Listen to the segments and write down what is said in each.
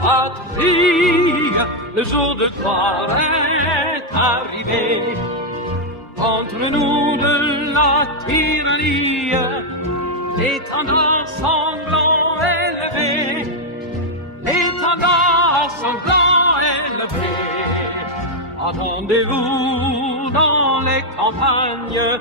patrie, le jour de gloire est arrivé. Contre nous de la tyrannie, l'étendard sanglant élevé, l'étendard sanglant élevé. Attendez-vous dans les campagnes.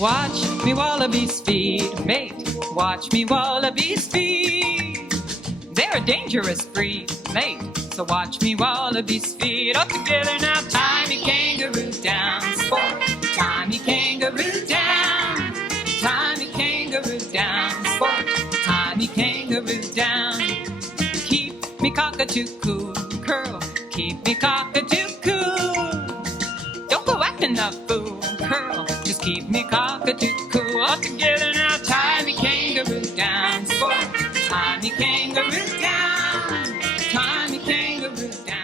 Watch me wallabies feed, mate. Watch me wallabies feed. They're a dangerous breed, mate. So watch me wallabies feed. All together now, tie me kangaroo down. Sport, tie me kangaroo down. Tie me kangaroo down. Sport, tie me kangaroo down. Keep me cockatoo cool, curl. Keep me cockatoo cool. Don't go acting a fool, curl. Just keep me cockatoo cool. All together now, tie me kangaroo down. Sport, tie me kangaroo down. Tie me kangaroo down.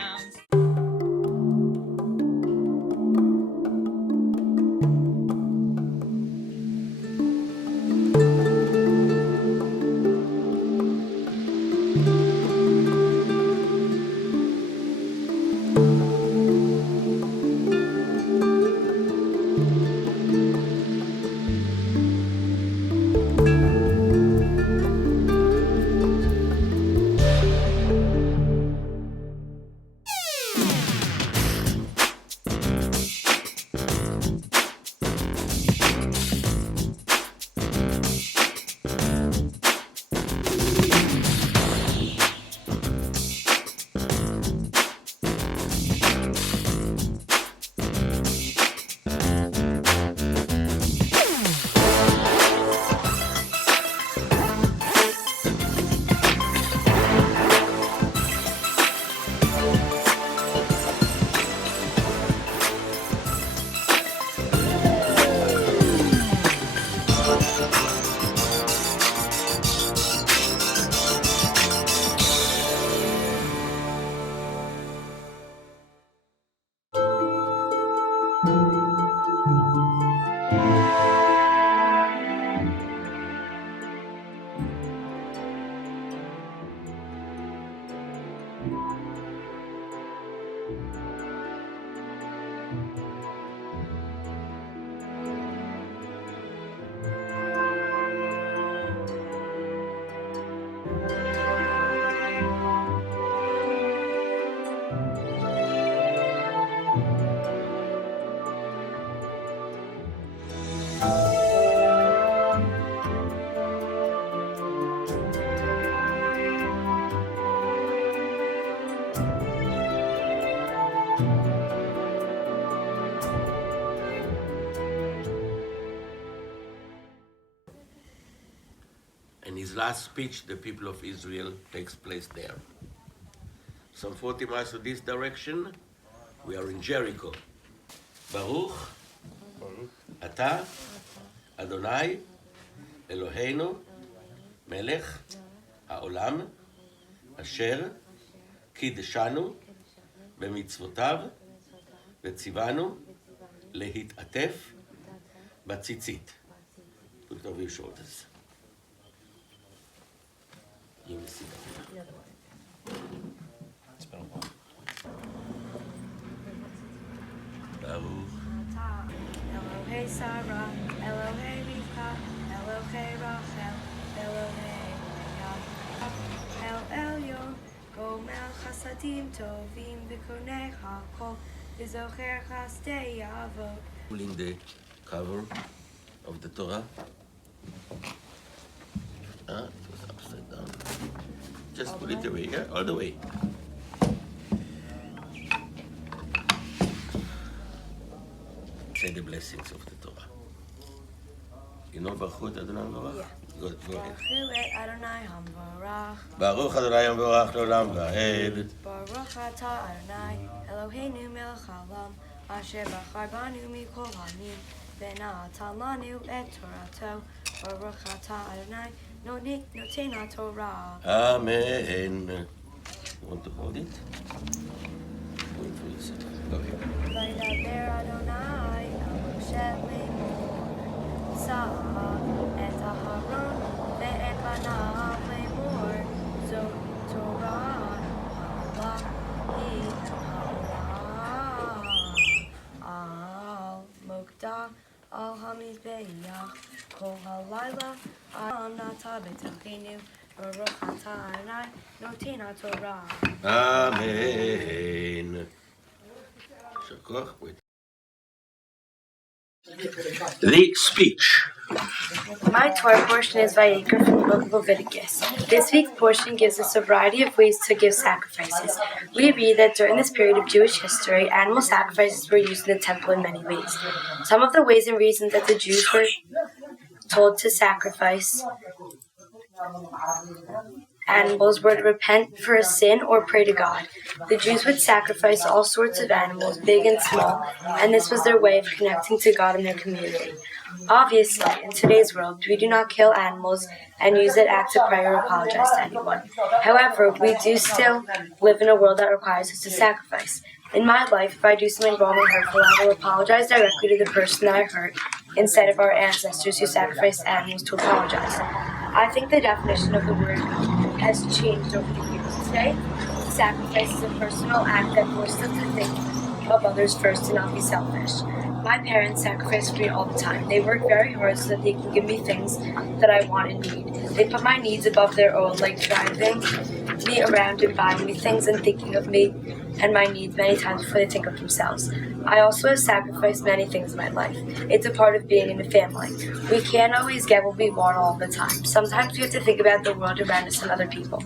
And his last speech, the people of Israel, takes place there. Some 40 miles to this direction, we are in Jericho. Baruch, Ata, Adonai, Eloheinu, Melech, Haolam, Asher, Kidshanu, במצוותיו, וציוונו להתעטף בציצית. Put it over your shoulders. You will see that. It's been a while. Baruch. Elohei Sarah, Elohei Rivka, Elohei Rachel, Elohei Leah, El Elyon, Gomel Chasadim Tovim, V'konei HaKol, V'zocher Chasdei Avot. Pulling the cover of the Torah. It was upside down. Just pull it away, yeah? All the way. Say the blessings of the Torah. You know Baruch Adonai Hamvarach? Yeah. Good, go ahead. Baruch et Adonai Hamvarach, Baruch Adonai Hamvarach Leolam Va'ed. Baruch Ata Adonai, Eloheinu melech haolam, Asher bachar banu mikol hamim, V'natan lanu et Torato, Baruch Ata Adonai, Noten HaTorah. Amen. You want to hold it? Wait for yourself. Go ahead. Vaydaber Adonai el Moshe lemor, Sa'ah et Aharon ve'et banav lemor, Zot Torah ha'olah hi ha'olah al mokdah al hamizbeach kol halayla al nata b'tochenu Baruch Ata Adonai Noten HaTorah. Amen. יישר כוח. The speech. My Torah portion is Vayikra from the book of Leviticus. This week's portion gives us a variety of ways to give sacrifices. We read that during this period of Jewish history, animal sacrifices were used in the temple in many ways. Some of the ways and reasons that the Jews were told to sacrifice animals were to repent for a sin or pray to God. The Jews would sacrifice all sorts of animals, big and small, and this was their way of connecting to God in their community. Obviously, in today's world, we do not kill animals and use that act to pray or apologize to anyone. However, we do still live in a world that requires us to sacrifice. In my life, if I do something wrong or hurtful, I will apologize directly to the person that I hurt instead of our ancestors who sacrificed animals to apologize. I think the definition of the word has changed over the years. Today, sacrifice is a personal act that forces us to think of others first and not be selfish. My parents sacrifice for me all the time. They work very hard so that they can give me things that I want and need. They put my needs above their own, like driving me around and buying me things and thinking of me and my needs many times before they think of themselves. I also have sacrificed many things in my life. It's a part of being in a family. We can't always get what we want all the time. Sometimes we have to think about the world around us and other people.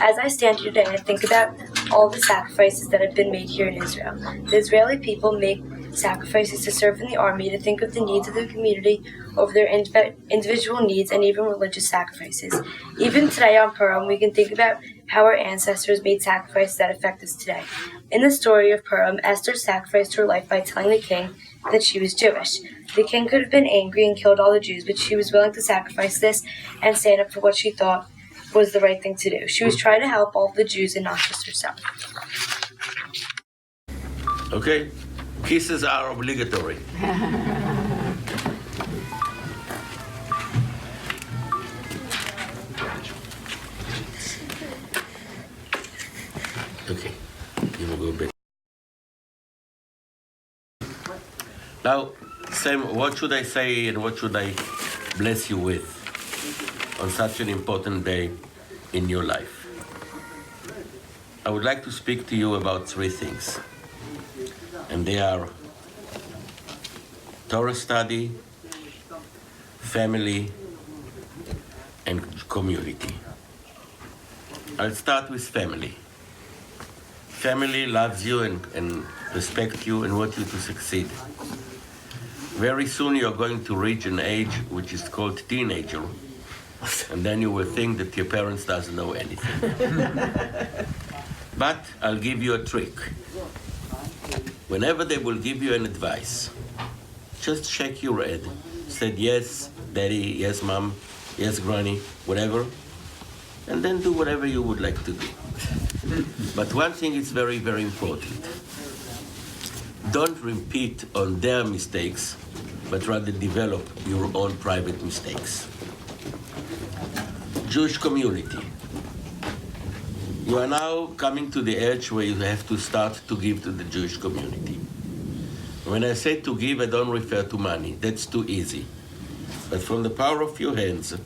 As I stand here today, I think about all the sacrifices that have been made here in Israel. The Israeli people make sacrifices to serve in the army, to think of the needs of the community over their individual needs, and even religious sacrifices. Even today on Purim, we can think about how our ancestors made sacrifices that affect us today. In the story of Purim, Esther sacrificed her life by telling the king that she was Jewish. The king could have been angry and killed all the Jews, but she was willing to sacrifice this and stand up for what she thought was the right thing to do. She was trying to help all of the Jews and not just herself. Okay? Kisses are obligatory. Okay, you will go back. Now, Sam, what should I say and what should I bless you with on such an important day in your life? I would like to speak to you about three things. And they are Torah study, family, and community. I'll start with family. Family loves you and respects you and wants you to succeed. Very soon you're going to reach an age which is called teenager, and then you will think that your parents doesn't know anything. But I'll give you a trick. Whenever they will give you an advice, just shake your head. Say yes, daddy, yes, mom, yes, granny, whatever, and then do whatever you would like to do. But one thing is very, very important. Don't repeat on their mistakes, but rather develop your own private mistakes. Jewish community. You are now coming to the age where you have to start to give to the Jewish community. When I say to give, I don't refer to money. That's too easy. But from the power of your hands,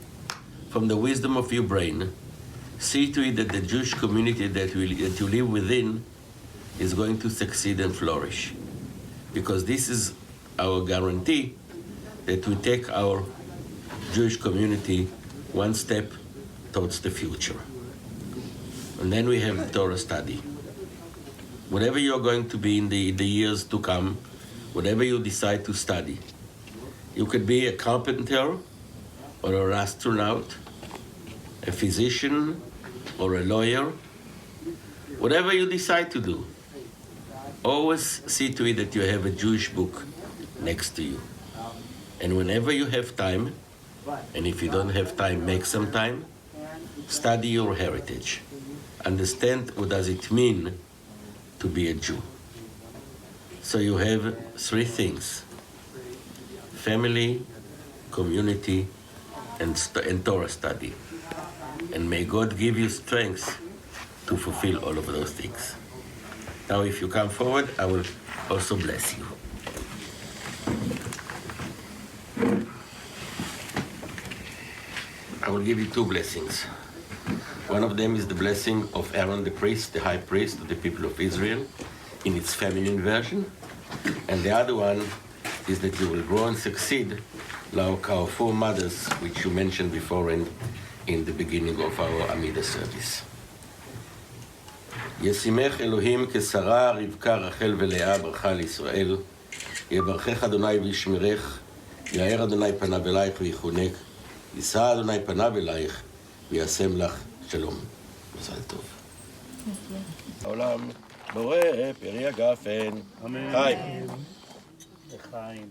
from the wisdom of your brain, see to it that the Jewish community that you live within is going to succeed and flourish. Because this is our guarantee that we take our Jewish community one step towards the future. And then we have the Torah study. Whatever you're going to be in the years to come, whatever you decide to study, you could be a carpenter or an astronaut, a physician or a lawyer, whatever you decide to do. Always see to it that you have a Jewish book next to you. And whenever you have time, and if you don't have time, make some time, study your heritage. Understand what does it mean to be a Jew. So you have three things: family, community, and Torah study. And may God give you strength to fulfill all of those things. Now if you come forward, I will also bless you. I will give you two blessings. One of them is the blessing of Aaron the priest, the high priest of the people of Israel, in its feminine version. And the other one is that you will grow and succeed like our four mothers, which you mentioned before in the beginning of our Amida service. ישימך אלוהים כשרה, רבקה, רחל ולאה, ברכה לישראל. יברכך אדוני וישמרך, יאר אדוני פניו אלייך ויחונק, יישא אדוני פניו אלייך וישם לך שלום. מזל טוב. העולם בורא פרי הגפן. אמן. חיים. לחיים.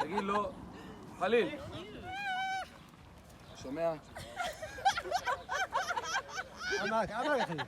תגיד לו, חליל. שומע? עמק, עמק.